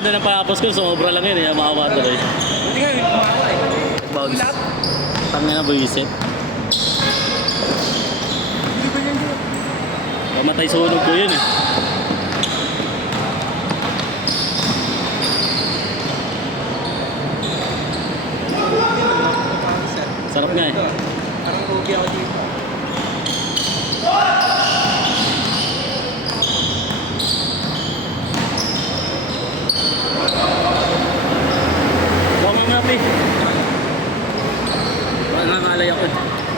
ganda ng palapos ko, sobra lang yun eh, maawa tuloy. Hindi nga, kumawa eh. Bounce. Tangin na buwisit. Pamatay sunog ko yun eh. Sarap nga eh. Parang okay ako dito. Huwag mga ngapi. Baka nangalay ako eh.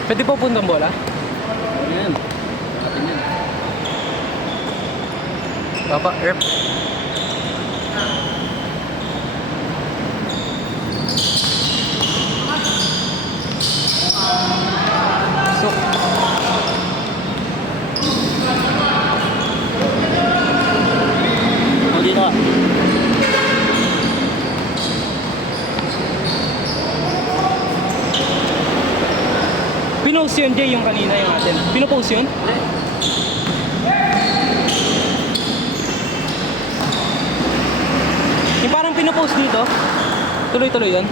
Pwede po puntang bola? Ano yan? Atin yan. Papa, rep. So, O dito ka. pinost yun, Jay, yung kanina yung atin. Pinopost yun? Yung parang pinopost dito. Tuloy-tuloy yun.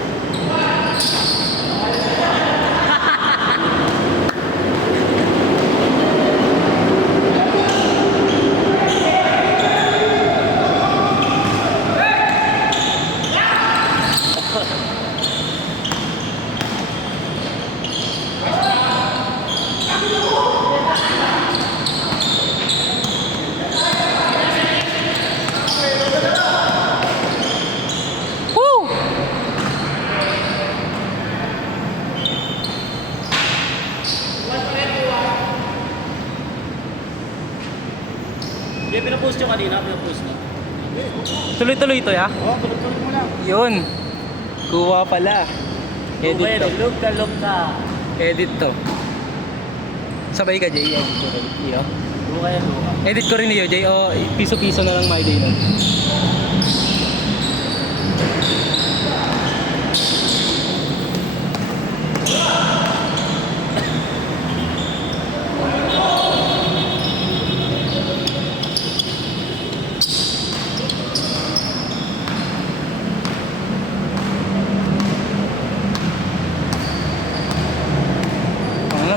Woo! Hindi, pinapost yung kanina, pinapost na. Tuloy-tuloy ito, ya? Oo, tulog-tulog mo lang. Yun. Kuha pala. Edit to. Look ka. Edit to. Sabay ka, Jay. Edit ko rin. Iyo. Luka yan, luka. Edit ko rin iyo, Jay. O, piso-piso na lang my day nun.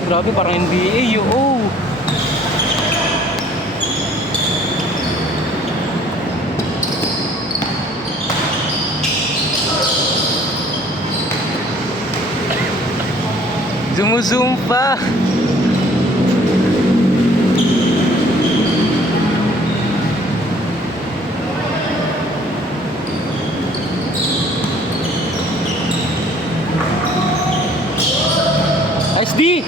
Grabe, parang NBA, yo. Zoom pa. SD.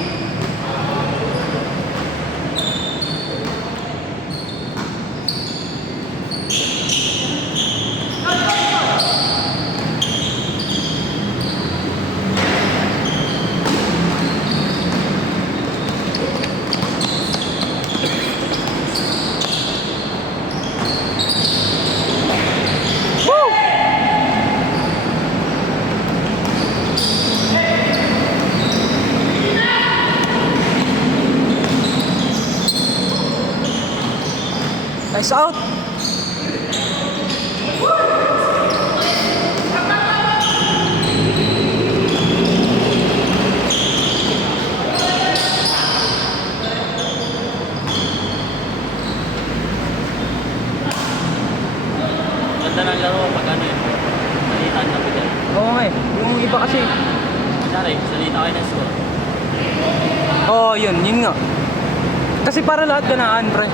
Nice out. Ganda ng laro pag ano eh. Salitaan na bigyan. Oo nga eh. Yung iba kasi. Kunyari, salita kayo ng score. Oo, yun nga. Kasi para lahat ganaan, pre.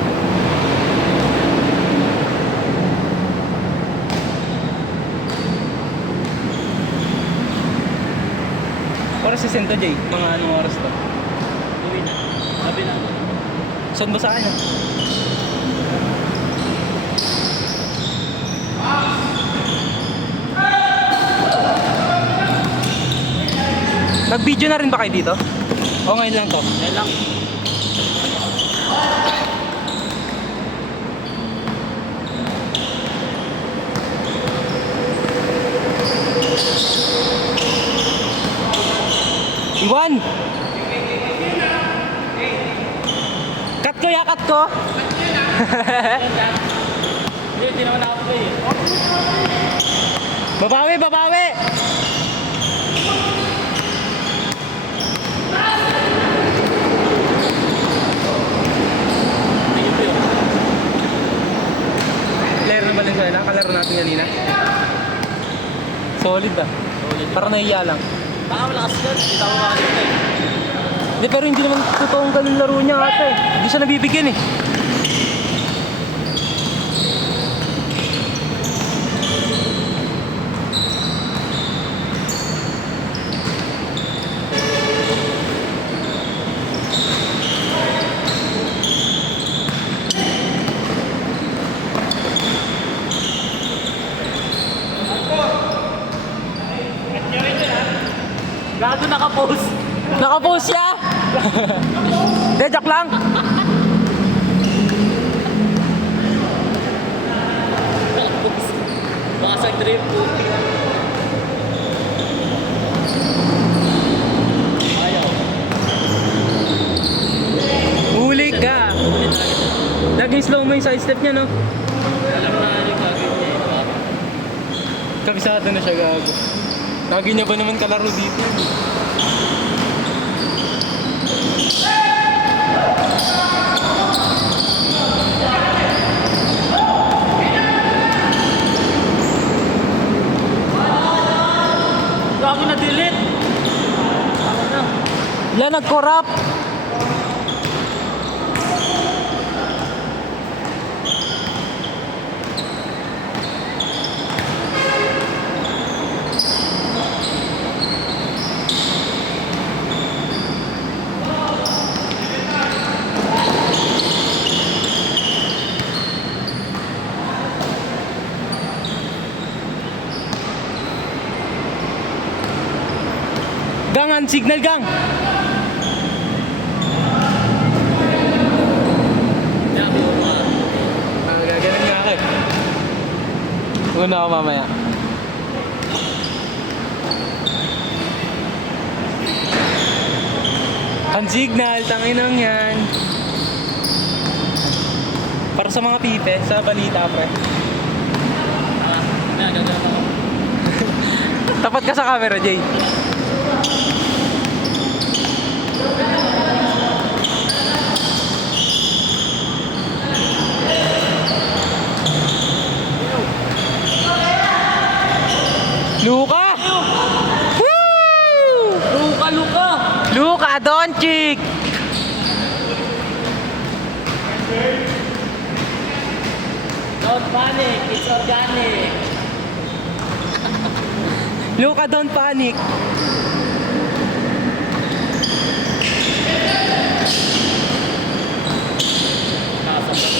Para si Sento Jay, mga anong oras to? Uwi na. Sabi na. Saan ba sa akin ah? Nag-video na rin ba kayo dito? O ngayon lang to? Yan lang. Iwan! Cut ko ya, cut ko! Hindi naman ako eh. Babawi, babawi! Tingin ko yun. Player ng Valenzuela, kalaro natin kanina. Solid ah. Solid. Parang nahiya lang. Baka malakas yan. Kita ko nga dito eh. Hindi, pero hindi naman totoong ganun laro niya ata eh. Hindi siya nabibigyan eh. Gago naka-post. Nakapost siya! Hindi, joke lang. Naka-post. Basag trip po. Ayaw. Huli ka. Laging slow mo yung side step niya, no? Alam na yung gagawin niya. Diba? Kabisado na siya, gago. Lagi niya ba naman kalaro dito? Gago na delete. Tama na. Yan, nag-corrupt. Gangan, signal gang. Sabi ko nga. Gaganon nga ako eh. Una ako mamaya. Ang signal, tanginang yan. Para sa mga pipe, sa balita pre. Gagawin ako. Tapat ka sa camera, Jay. Luka! Woo! Luka! Luka Doncic! Don't panic. It's organic. Luka, don't panic! Nakasabot.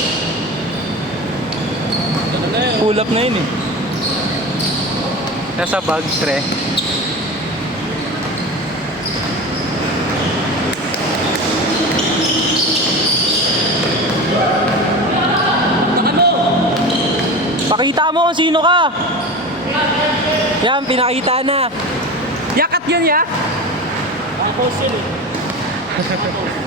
Ganun na yun. Pull up na yun eh. Nasa bag, pre. Ano? Pakita mo kung sino ka! Yan, pinakita na. Yakat yun, ya? Nakapost yun eh. Nakapost.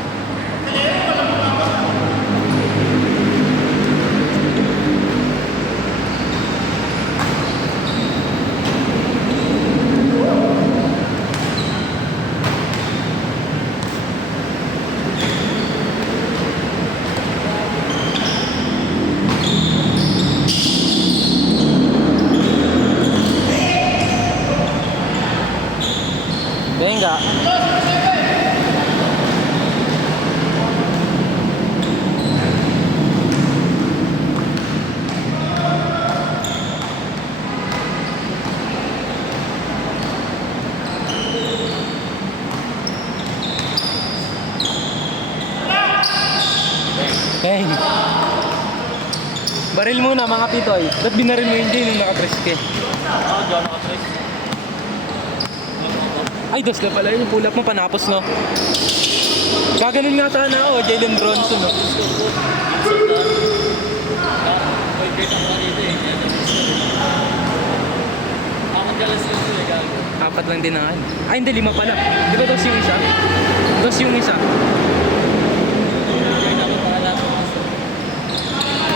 Venga. Hey. Baril muna mga pitoy. Ba't binaril mo yung Jay nung nakapress ka? Oo, John nakapress. Ay, dos na pala yun. Yung pull up mo panapos, no? Gaganon nga sana ako, Jalen Bronson, no? May great ako kanina eh. Akong galas yun eh, gago. Apat lang din na akin. Ay, hindi, 5 pala. Di ba dos yung isa? Dos yung isa. Kaya naman pangalas ko.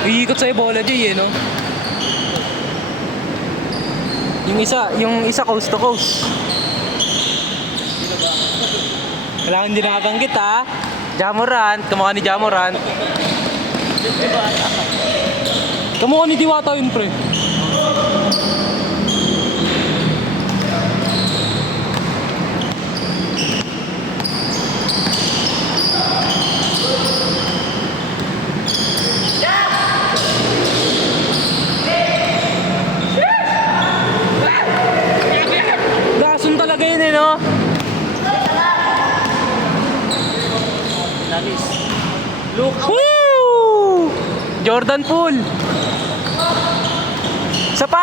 Iikot sa'yo bola, Jay, eh, no? Yung isa coast to coast. Kailangan hindi nakabanggit ha. Jamorant, kamukha ni Jamorant. Kamukha ni Diwata yun pre. Dasun talaga yun eh no? Nalis. Look. Woo! Jordan Poole.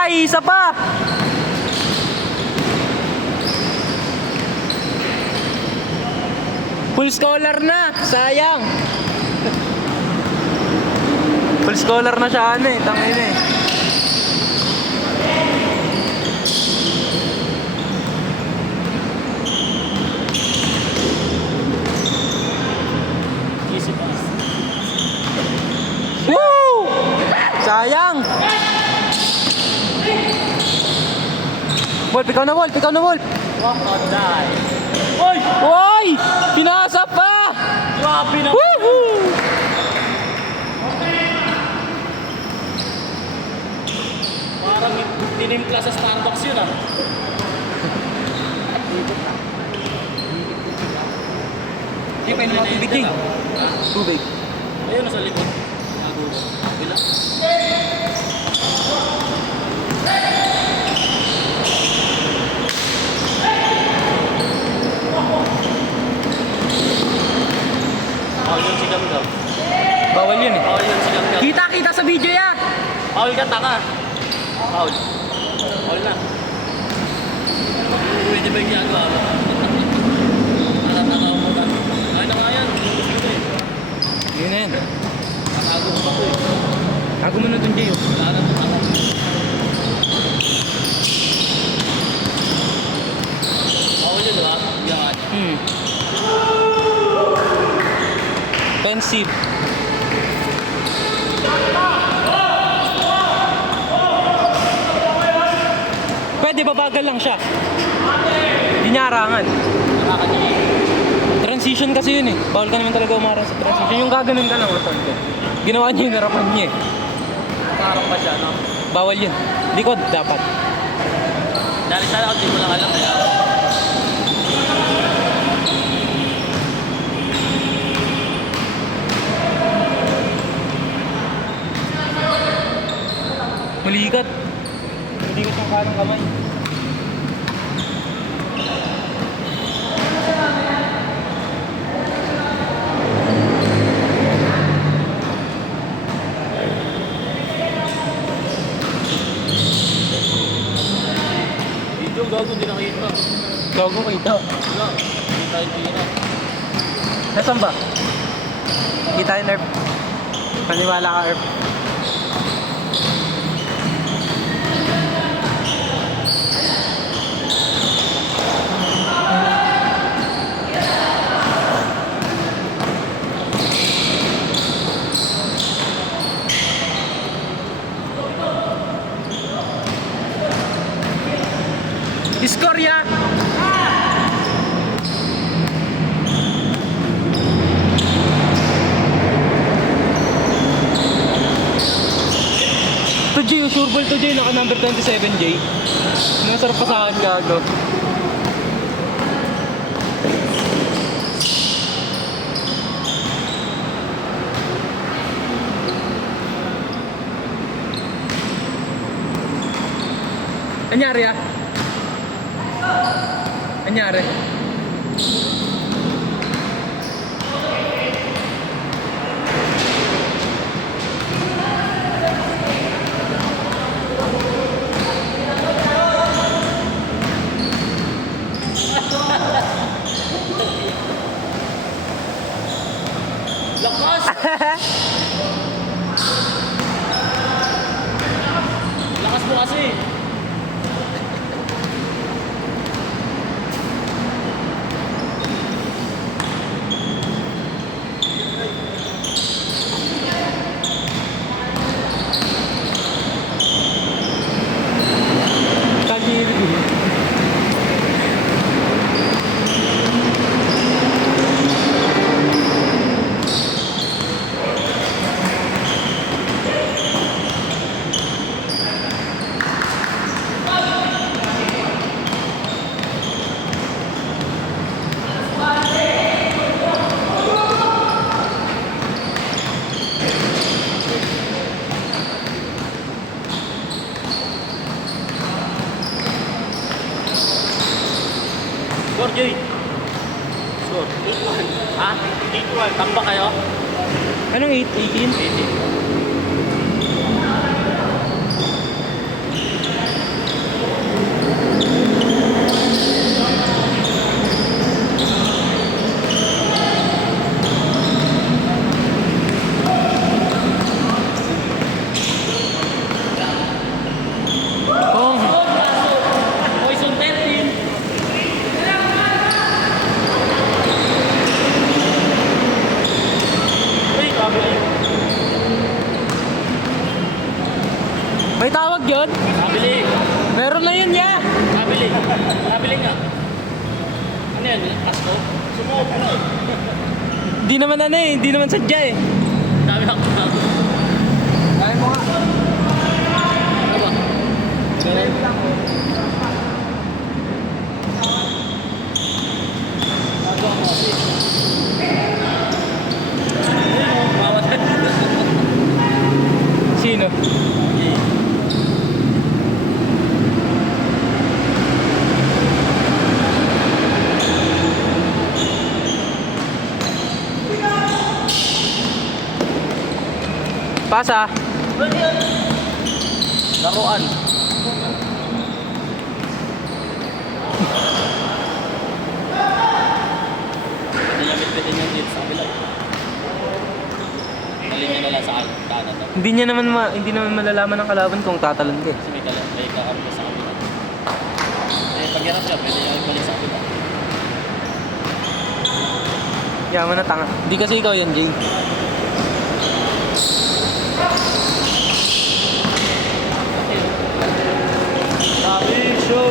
Isa pa. Full scholar na, sayang. Full scholar na siya ano eh, tangin eh. Easy pass. Woo! Sayang. Wolf, ikaw na Wolf. Walk or die. Oy! Hoy! Pinasa pa! Grabe na. Woohoo! Parang tinimpla sa Starbucks yun ah. Hindi pa inom ako tubig King. Ha? Tubig. Ayun, nasa likod. Nagulo. Bila. Paul yung sigam daw. Bawal yun eh. Paul yung sigam daw. Kita sa video yan! Paul ka, tanga. Paul. Paul na. Pwede ba yung ginagawa mo? Nakatanga mo na. Ay na nga yan. Gusto eh. Yun na yan. Nakago mo pa ko eh. Ako mo na dun, Jay. Wala na ito tanga. Paul yun, diba? Yan. Pensive. Pwede babagal lang siya. Hindi niya arangan. Nakakadilig. Transition kasi yun eh. Bawal ka naman talaga umarang sa transition. Yung gaganon ka lang, Rapan ko. Ginawa niya yung harapan niya eh. Nakaharap pa siya, no? Bawal yun. Likod dapat. Dahil sana ako, di ko lang alam. Kaya Mulikat. Mulikat yung kanang kamay. video, gago, hindi nakita. Gago kita. Wala, hindi tayo tira. Nasaan ba? Kita yung Erp. Paniwala ka, Erp. Score ya! To Jay, sure ball to Jay, naka number 27 Jay. Nasarap pa sa akin gago. Anyari ah? Anyari? Lakas! Lakas mo kasi. Kanina Jay. Sure. 8-1. Ha? 8-1. Tamba kayo? Anong 18? 18. Kung Poison 13. Uy, kabili. may tawag yun, Kabili. meron na yun ya. Kabili. Kabili nga. Ano yan? Asko? Sumuot mo na eh. Hindi naman ano eh, hindi naman sadya eh. Dami ako na. Kaya mo nga. Ano ba? Bago ako kasi. Mamatay. Sino? Pasa. Laruan. Pwede niya dito sa kabila. Talin niya na lang sa kanan. Hindi naman malalaman ng kalaban kung tatalon ka eh. Kasi may kakarap ka sa kabila. Eh, pag hirap siya, pwede niya balik sa kabila. Yaman na tanga. Hindi kasi ikaw yan, Jay. Big show!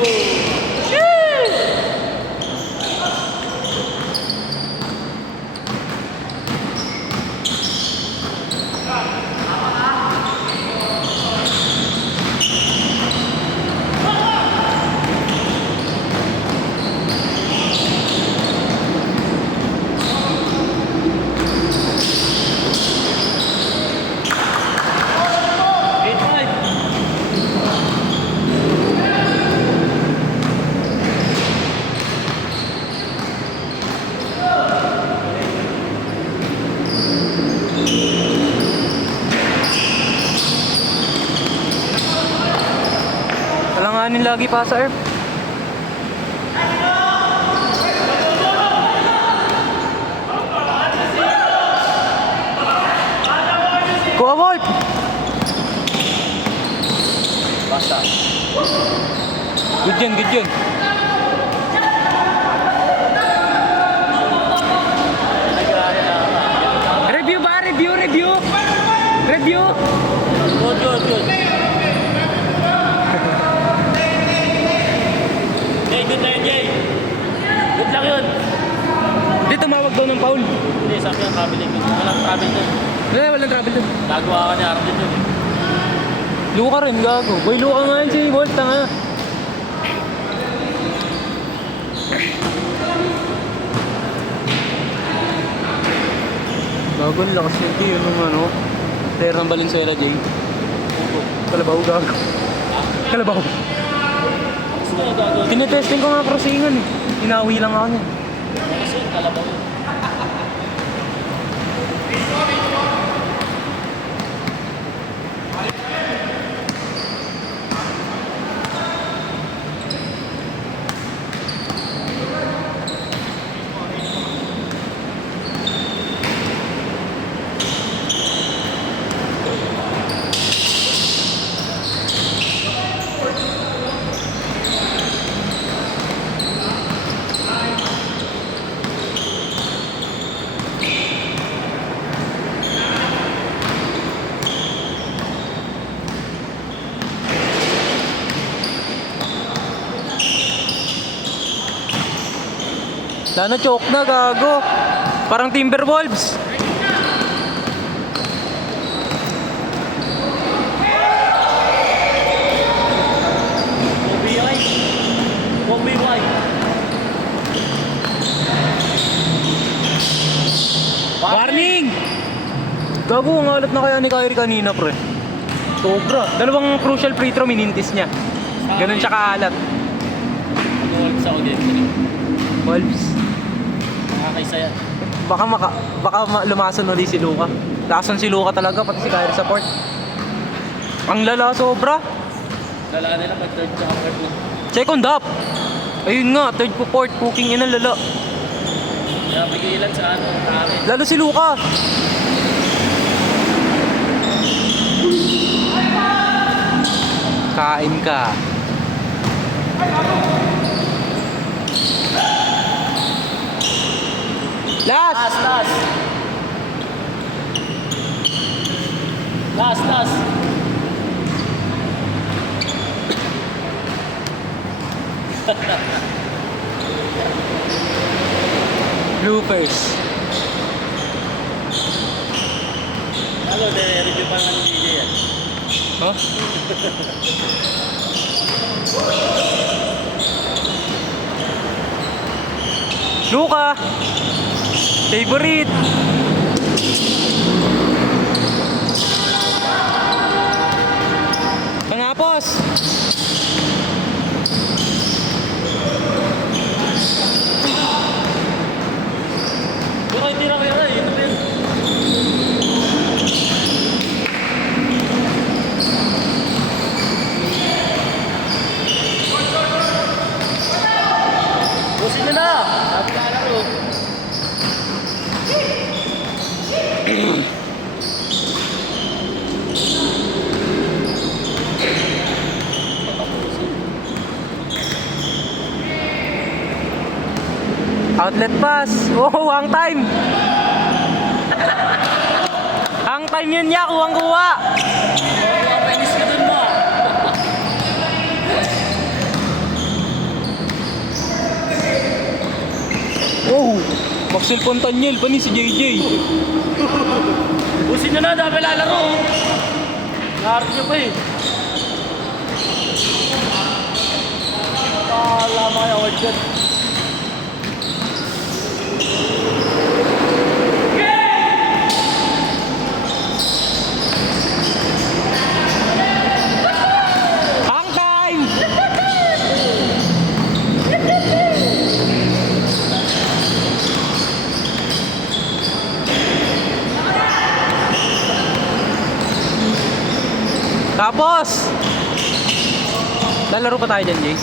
Alanganin lagi pa sa Earth. Kuha Wolf! Basta. Good yun, good yun. Review ba? Review! Review! Review! Good, good, good. Jay, good na yun, Jay. Good lang yun. Hindi tumawag daw ng foul. Hindi, sabi ang traveling yun. Walang travel dun. Walang travel doon. Gagawa ka ni Arvin dun. Luka rin, gago. Boy, luka nga yun si Wolf, tanga. Gago, lakas niya, Jay. Yun yung ano. Player ng Valenzuela, Jay. Kalabaw, gago. Kalabaw. Gusto ko gagawin. Tinetesting ko nga crossingan eh. Inawi lang ako niya. Kasi yung kalabaw yun. Lano choke na, gago. Parang Timberwolves. OBI. OBY. Warning! Gago, ang alat na kaya ni Kyrie kanina, pre. Sobra. Dalawang crucial free throw, minintis niya. Ganun siya kaalat. Ano sa audience? Wolves. Nakakaisa yan. Lumason ulit si Luka. Lason si Luka talaga, pati si Kyrie sa port. Ang lala sobra. Lala nila pag third tsaka fourth na. Second up. Ayun nga, third po port, cooking ina lala. Kaya pigilan sa ano, kare. Lalo si Luka. Kain ka. Last! Last. Bloopers. Ano, review pa ng DJ yan. Huh? Luka! Favorite! Panapos! Pero hindi na kaya yun na yun. Busin nyo na! Sabi na alam ko. Outlet pass! Oh, hang time! Hang time yun niya, kuwang-kuwa! Mga penis ka dun mo. Oh! Maxwell Pantaniel pa ni si JJ. Busin nyo na, dami lalaro. Naharap nyo pa eh. Wala mga award dyan. Hang time! Tapos! Lalaro pa tayo dyan, Jay.